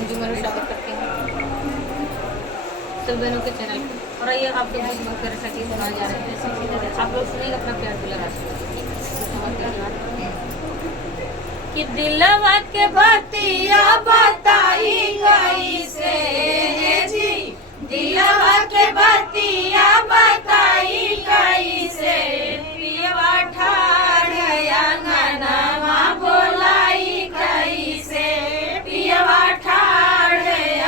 मंजू मेरा स्वागत करती हूँ सब बहनों के चैनल पे। और आइए आप लोग मेरे सुनाए जा रहे हैं, आप लोग सुनिए अपना प्यार दुलार कि दिलवा के बतिया बताई गई से जी, दिलवा के बतिया बताई गई से पियवा ठाड़ अंगनवा बोलाई गई से पियवा ठाड़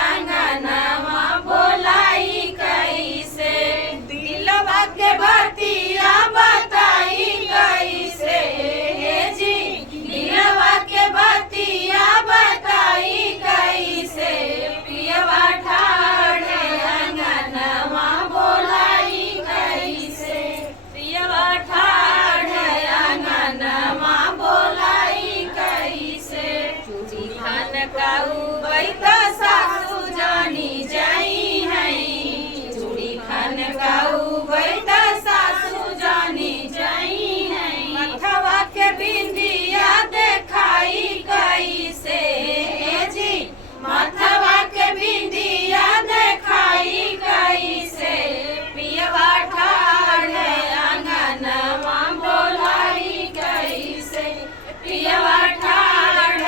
अंगनवा बोलाई गई से दिलवा के बतिया बताई गई से जी, दिलवा के बतिया बताई गई से पियवा ठाड़ अंगनवा बोलाई गई से पियवा ठाड़ अंगनवा बोलाई गई से चूड़ी खान काऊ बैता सासू जानी जाई है चूड़ी खान काऊ बैता सासू जानी जाई है मथवा के बिंदिया देखाई गई से जी, मथवा के बिंदिया देखाई गई से पियवा ठाड़ अंगनवा बोलाई गई से पियवा ठाड़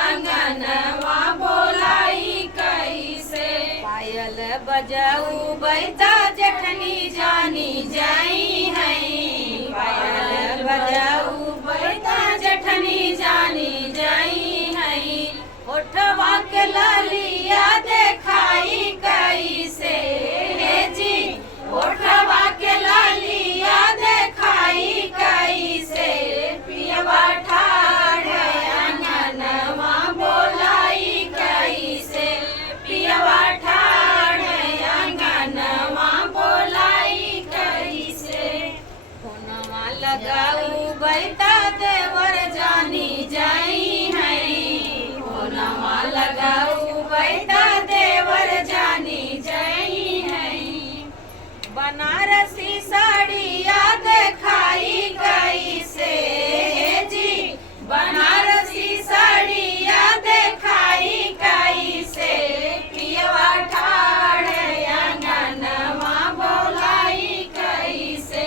अंगनवा बोलाई गई से पायल बजाऊ बैता जठनी जानी जाई है पायल बजाऊ बैता जठनी जानी जाई है ओठवा के ललिया देखाई गई से जी, ओठवा के ललिया देखाई गई से पियवा ठाड़ अंगनवा बोलाई गई से पियवा ठाड़ अंगनवा बोलाई गई से फोनवा लगाऊ बैता देवर जानी जाई है फोनवा लगाऊ बैता देवर जानी जाई है बनारसी साड़िया देखाई गई से जी, बनारसी साड़िया देखाई गई से पियवा ठाड़ अंगनवा बोलाई गई से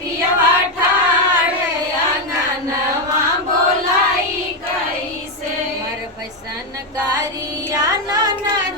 पियवा ठाड़ अंगनवा बोलाई गई से मर फैसन कारिया ननद